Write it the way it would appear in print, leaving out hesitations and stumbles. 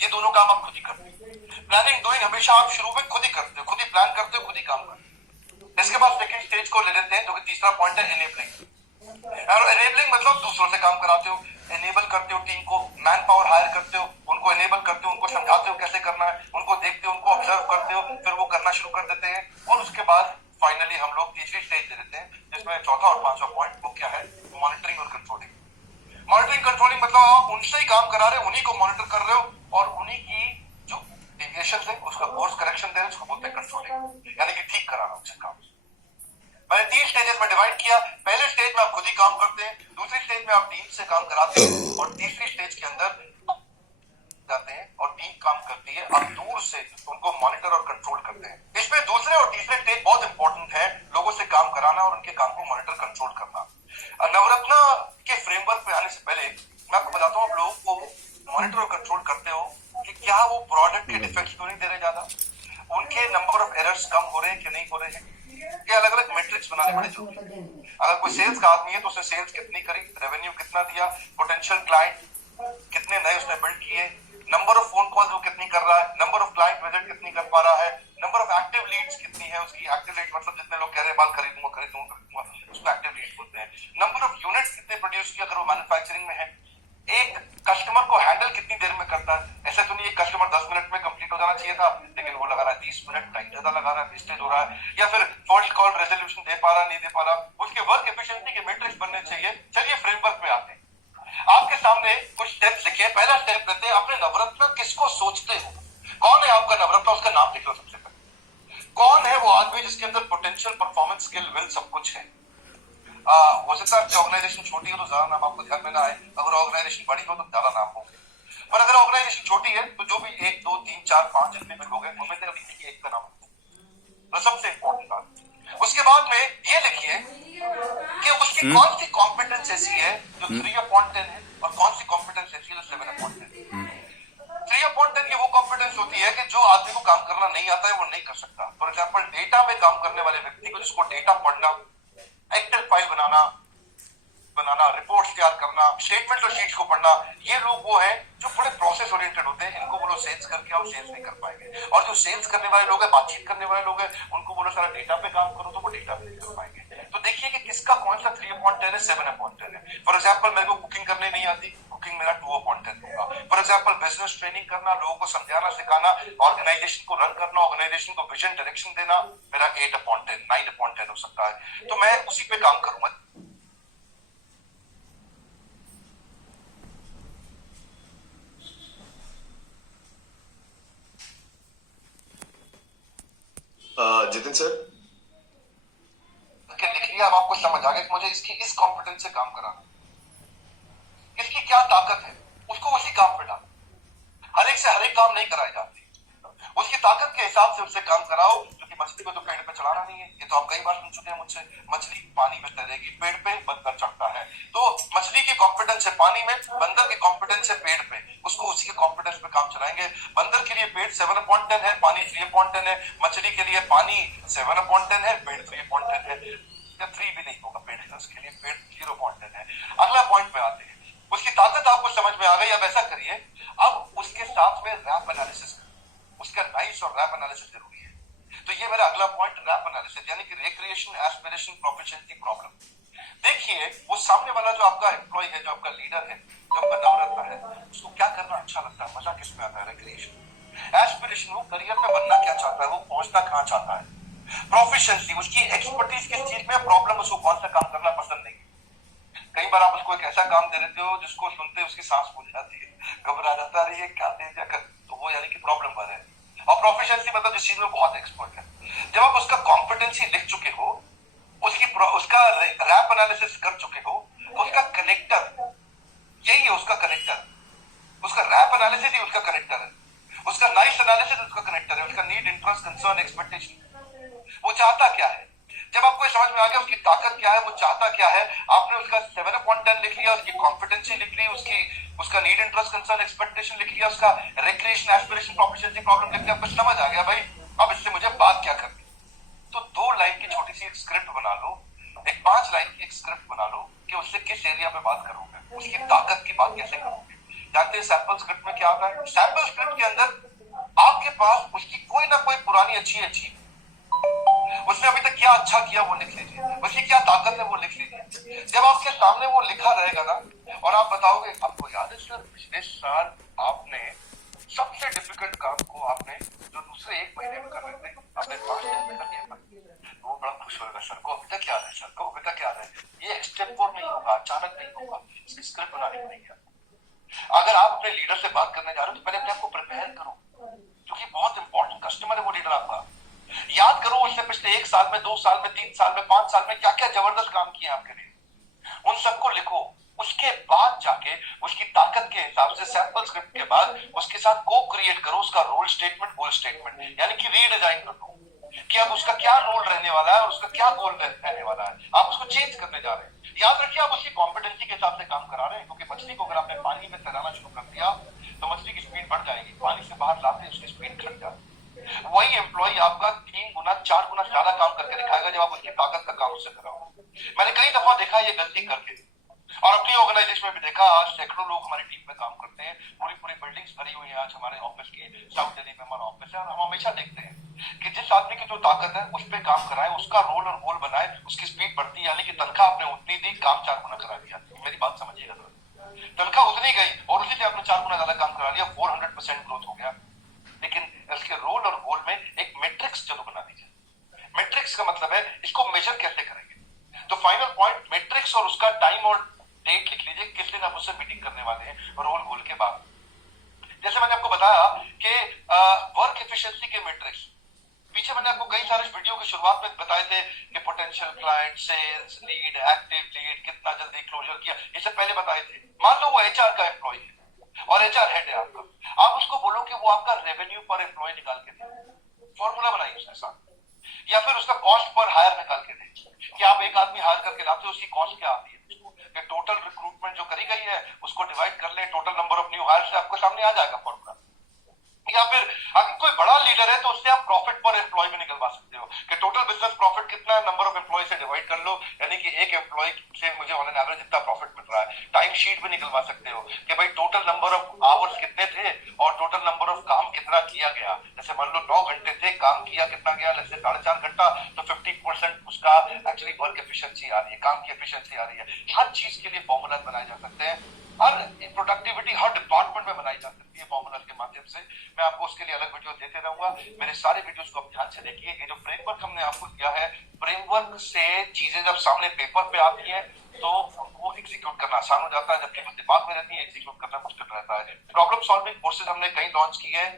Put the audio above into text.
ये दोनों काम आप खुद ही करते हो। प्लानिंग डूइंग हमेशा आप शुरू में खुद ही करते हो, खुद ही प्लान करते हो, खुद ही काम करते हो। इसके बाद सेकंड स्टेज को ले लेते हैं, जो कि तीसरा पॉइंट है एनेबलिंग। और एनेबलिंग मतलब दूसरों से काम कराते हो, एनेबल करते हो टीम को, मैन पावर हायर करते हो, उनको एनेबल करते हो, उनको समझाते हो कैसे करना है, उनको देखते हो, उनको ऑब्जर्व करते हो, फिर वो करना शुरू कर देते हैं। और उसके बाद फाइनली हम लोग तीसरी स्टेज ले लेते हैं, जिसमें चौथा और पांचवा पॉइंट वो क्या है, मॉनिटरिंग और कंट्रोलिंग। मॉनिटरिंग कंट्रोलिंग मतलब आप उनसे ही काम करा रहे हो, उन्हीं को मॉनिटर कर रहे हो, और उन्हीं की जो डेविएशन है उसका कोर्स करेक्शन दे रहे हो, उसको बोलते हैं कंट्रोलिंग, यानी कि ठीक कराना उनसे काम। मैंने 3 स्टेजेस में डिवाइड किया। पहले स्टेज में आप खुद ही काम करते हैं, दूसरी स्टेज में आप टीम से काम कराते हैं, और तीसरी स्टेज के अंदर जाते हैं और टीम काम करती है, आप दूर से उनको मॉनिटर और कंट्रोल करते हैं। इसमें दूसरे और तीसरे स्टेज बहुत इंपॉर्टेंट है, लोगों से काम कराना और उनके काम को मॉनिटर कंट्रोल करना। नवरत्ना के फ्रेमवर्क पे आने से पहले मैं आपको बताता हूँ, आप लोगों को मॉनिटर और कंट्रोल करते हो कि क्या वो प्रोडक्ट के डिफेक्ट्स तो नहीं दे रहे ज्यादा, उनके नंबर ऑफ एरर्स कम हो रहे हैं कि नहीं हो रहे हैं, ये अलग अलग मैट्रिक्स बनाने पड़े जरूरी है। अगर कोई सेल्स का आदमी है तो उसने सेल्स कितनी करी, रेवेन्यू कितना दिया, पोटेंशियल क्लाइंट कितने नए उसने बिल्ड किए, नंबर ऑफ फोन कॉल वो कितनी कर रहा है, नंबर ऑफ क्लाइंट विजिट कितनी कर पा रहा है, नंबर ऑफ एक्टिव लीड्स कितनी है उसकी। एक्टिव लीड मतलब जितने लोग कह रहे हैं बाल खरीदूंगा खरीदूंगा खरीदूंगा, उसको एक्टिव लीड बोलते हैं। नंबर ऑफ यूनिट्स कितने प्रोड्यूस किया अगर वो मैन्युफैक्चरिंग में है। एक कस्टमर को हैंडल कितनी देर में करता है, ऐसा तो नहीं एक कस्टमर 10 मिनट में कंप्लीट हो जाना चाहिए था, लेकिन वो लगा रहा है 30 मिनट, टाइम ज्यादा लगा रहा है, वेस्टेज हो रहा है, या फिर फॉल्ट कॉल रेजोल्यूशन दे पा रहा नहीं दे पा रहा, उसके वर्क एफिशिएंसी के मैट्रिक्स बनने चाहिए। चलिए फ्रेमवर्क पे आते हैं। आपके सामने कुछ स्टेप्स लिखे। पहला स्टेप लेते हैं, अपने नवरत्न किसको सोचते हो, कौन है आपका नवरत्न, उसका नाम लिखो सबसे पहले। कौन है वो आदमी जिसके अंदर पोटेंशियल, परफॉर्मेंस, स्किल, विल सब कुछ है। हो सकता है ऑर्गेनाइजेशन छोटी हो तो ज्यादा नाम आपको ध्यान में ना आए, अगर ऑर्गेनाइजेशन बड़ी हो तो ज्यादा नाम होंगे। पर अगर ऑर्गेनाइजेशन छोटी है तो जो भी 1 2 3 4 5 जितने भी लोग हैं उनमें से अभी किसी एक का नाम तो सबसे इंपॉर्टेंट बात। उसके बाद में ये लिखिए कि उसकी कौन सी कॉम्पिटेंस ऐसी है जो 3/10 है, और कौन सी कॉम्पिटेंस ऐसी है जो 7/10 है। 3/10 की वो कॉम्पिटेंस होती है कि जो आदमी को काम करना नहीं आता है वो नहीं कर सकता। फॉर एग्जाम्पल डेटा में काम करने वाले व्यक्ति को, जिसको डेटा पढ़ना, एक्सेल फाइल बनाना, रिपोर्ट्स तैयार करना, स्टेटमेंट और शीट्स को पढ़ना, ये लोग वो हैं जो बड़े प्रोसेस ओरिएंटेड होते हैं। इनको बोलो सेल्स करके आओ, सेल्स नहीं कर पाएंगे। और जो सेल्स करने वाले लोग हैं, बातचीत करने वाले लोग हैं, उनको बोलो सारा डेटा पे काम करो तो वो डेटा पे नहीं कर पाएंगे। तो देखिए कि किसका कौन सा 3/10 है, 7/10 है। फॉर एग्जाम्पल मेरे को कुकिंग करने नहीं आती, कुकिंग मेरा 2/10 होगा। फॉर एग्जाम्पल बिजनेस ट्रेनिंग करना, लोगों को समझाना सिखाना, ऑर्गेनाइजेशन को रन करना, ऑर्गेनाइजेशन को विजन डायरेक्शन देना, मेरा 8/10 9/10 हो सकता है। तो मैं उसी पे काम करूंगा। जितिन सर, लिख लिया। अब आपको समझ आ गया कि मुझे इसकी इस कॉम्पिटेंस से काम कराना, इसकी क्या ताकत है, उसको उसी काम पे डालो। हर एक से हर एक काम नहीं कराए जाते, उसकी ताकत के हिसाब से उससे काम कराओ। क्योंकि मछली को तो पेड़ पे चढ़ाना नहीं है, ये तो आप कई बार सुन चुके हैं मुझसे। मछली पानी में तैरेगी, पेड़ पे बंदर चढ़ता है। तो मछली की कॉम्पिटेंस है पानी में, बंदर की कॉम्पिटेंस है पेड़ पे, उसको उसी के कॉम्पिटेंस पे काम चलाएंगे। बंदर के लिए पेड़ 7/10 है, पानी 3/10 है। मछली के लिए पानी 7/10 है, पेड़ 3/10 है, या 3 भी नहीं होगा पेड़, उसके लिए पेड़ 0/10 है। अगला पॉइंट पे आते हैं। उसकी ताकत आपको समझ में आ गई। अब ऐसा करिए, अब उसके साथ में रैप एनालिसिस, उसका नाइस और रैप एनालिसिस जरूरी है। तो ये मेरा अगला पॉइंट, रैप एनालिसिस, यानी कि रिक्रिएशन, एस्पिरेशन, प्रोफिशिएंसी, प्रॉब्लम। देखिए वो सामने वाला जो आपका एम्प्लॉय है, जो आपका लीडर है, जो आपका नवरत्न है, उसको क्या करना अच्छा लगता है, मजा किसमें आता है, रिक्रिएशन। एस्पिरेशन, वो करियर में बनना क्या चाहता है, वो पहुंचना कहां चाहता है। प्रोफिशिएंसी, उसकी एक्सपर्टीज किस चीज में, प्रॉब्लम, उसको कौन सा काम करना पसंद नहीं। कई बार आप उसको एक ऐसा काम दे देते हो जिसको सुनते उसकी सांस फूल जाती है, घबरा जाता है, ये क्या दे दिया कर, तो वो यानी कि प्रॉब्लम पर है। और प्रोफिशिएंसी मतलब जिस चीज में बहुत एक्सपर्ट है। जब आप उसका कॉम्पिटेंसी लिख चुके हो, उसका रैप एनालिसिस कर चुके हो, तो उसका कनेक्टर यही है, उसका कनेक्टर, उसका रैप एनालिसिस ही उसका कनेक्टर है, उसका नाइस एनालिसिस उसका कनेक्टर है, उसका नीड, इंटरेस्ट, कंसर्न, एक्सपेक्टेशन, वो चाहता क्या है। जब आपको ये समझ में आ गया उसकी ताकत क्या है, वो चाहता क्या है, आपने उसका 7/10 लिख लिया, उसकी कॉम्पिटेंसी लिख ली, उसका नीड, इंटरेस्ट, कंसर्न, एक्सपेक्टेशन लिख लिया, उसका रिक्रिएशन, एस्पिरेशन, प्रोफिशिएंसी, प्रॉब्लम लिख लिया, आपको समझ आ गया भाई अब इससे मुझे बात क्या करनी। तो 2 लाइन की छोटी सी एक स्क्रिप्ट बना लो, एक 5 लाइन की एक स्क्रिप्ट बना लो कि उससे किस एरिया पे बात करोगे, उसकी ताकत की बात कैसे करोगे, जानते हैं सैंपल स्क्रिप्ट में क्या होता है? सैंपल स्क्रिप्ट के अंदर आपके पास उसकी कोई ना कोई पुरानी अच्छी उसने अभी तक क्या अच्छा किया वो लिख लीजिए, उसकी क्या ताकत है वो लिख लीजिए। जब आपके सामने वो लिखा रहेगा ना और आप बताओगे, आपको याद है सर पिछले साल आपने सबसे डिफिकल्ट काम को आपने जो दूसरे 1 महीने में कर रहे थे आपने 5 दिन में कर दिया, वो बड़ा खुश होगा। सर को अभी तक याद है, सर को अभी तक याद है। ये स्टेप 4 नहीं होगा, अचानक नहीं होगा, इसकी स्क्रिप्ट बनानी पड़ेगी। अगर आप अपने लीडर से बात करने जा रहे हो तो पहले अपने आप को प्रिपेयर करो, क्योंकि बहुत इंपॉर्टेंट कस्टमर है वो लीडर आपका। याद करो उसने पिछले 1 साल में, 2 साल में, 3 साल में, 5 साल में क्या क्या जबरदस्त काम किए आपके लिए, उन सबको लिखो। उसके बाद जाके उसकी ताकत के हिसाब से सैंपल स्क्रिप्ट के बाद उसके साथ को क्रिएट करो उसका रोल स्टेटमेंट, गोल स्टेटमेंट, यानी कि रीडिजाइन कर दो कि अब उसका क्या रोल रहने वाला है और उसका क्या गोल रहने वाला है। आप उसको चेंज करने जा रहे हैं। याद रखिए आप उसकी कॉम्पिटेंसी के हिसाब से काम करा रहे हैं, क्योंकि मछली को अगर आपने पानी में तैराना शुरू कर दिया तो मछली की स्पीड बढ़ जाएगी, पानी से बाहर लाते उसकी स्पीड घट जाती। वही एम्प्लॉय आपका 3 गुना 4 गुना ज्यादा काम करके दिखाएगा जब आप उसकी ताकत का काम उससे कराओ। मैंने कई दफा देखा ये गलती करके, और अपनी ऑर्गेनाइजेशन में भी देखा। आज सैकड़ों लोग हमारी टीम में काम करते हैं, पूरी पूरी बिल्डिंग्स भरी हुई है आज हमारे ऑफिस की, साउथ दिल्ली में हमारा ऑफिस है, और हम हमेशा देखते हैं कि जिस आदमी की जो ताकत है उस पर काम कराएं, उसका रोल और गोल बनाए, उसकी स्पीड बढ़ती है, यानी कि तनख्वाह आपने उतनी दी, काम 4 गुना करा दिया। मेरी बात समझिएगा, तनख्वाह उतनी गई और उसी से आपने 4 गुना ज्यादा काम करा लिया, 400% ग्रोथ हो गया। लेकिन इसके रोल और गोल में एक मैट्रिक्स जरूर बना दीजिए। मैट्रिक्स का मतलब है इसको मेजर कैसे करेंगे। तो फाइनल पॉइंट मैट्रिक्स और उसका टाइम और डेट लिख लीजिए, किस दिन आप उससे मीटिंग करने वाले हैं रोल गोल के बाद। जैसे मैंने आपको बताया कि वर्क एफिशिएंसी के मैट्रिक्स, पीछे मैंने आपको कई सारे वीडियो की शुरुआत में बताए थे कि potential client, sales lead, active lead, कितना जल्दी क्लोजर किया, ये सब पहले बताए थे। मान लो वो एचआर का एम्प्लॉय है और एचआर हेड है आपका, आप उसको बोलो कि वो आपका रेवेन्यू पर एम्प्लॉय निकाल के दे, फॉर्मूला बनाइए उसके साथ, या फिर उसका कॉस्ट पर हायर निकाल के दे कि आप एक आदमी हायर करके लाते हो उसकी कॉस्ट क्या आती है, कि टोटल रिक्रूटमेंट जो करी गई है उसको डिवाइड कर ले total number of new hire से, आपको सामने आ जाएगा फॉर्मूला। या फिर अगर कोई बड़ा लीडर है तो उससे आप प्रॉफिट पर एम्प्लॉय में निकलवा सकते हो कि टोटल बिजनेस प्रॉफिट कितना है, नंबर ऑफ एम्प्लॉय से डिवाइड कर लो, यानी कि एक एम्प्लॉय से मुझे ऑन एन एवरेज इतना प्रॉफिट मिल रहा है। टाइम शीट भी निकलवा सकते हो कि भाई टोटल नंबर ऑफ आवर्स कितने थे और टोटल नंबर ऑफ काम कितना किया गया। जैसे मान लो 9 घंटे थे, काम किया कितना गया, जैसे 4.5 घंटा, तो 50% उसका एक्चुअली वर्क एफिशिएंसी आ रही है, काम की एफिशिएंसी आ रही है। हर चीज के लिए फॉर्मूला बनाए जा सकते हैं, हर प्रोडक्टिविटी हर डिपार्टमेंट में बनाई जा सकती है फॉर्मूला के माध्यम से। मैं आपको उसके लिए अलग वीडियो देते रहूंगा। मेरे सारे वीडियोस को आप ध्यान से देखिए। ये जो फ्रेमवर्क हमने आपको दिया है, फ्रेमवर्क से चीजें जब सामने पेपर पे आती है तो वो एग्जीक्यूट करना आसान हो जाता है, जबकि वो दिमाग में रहती है एग्जीक्यूट करना मुश्किल रहता है। प्रॉब्लम सॉल्विंग कोर्सेज हमने कई लॉन्च किए हैं।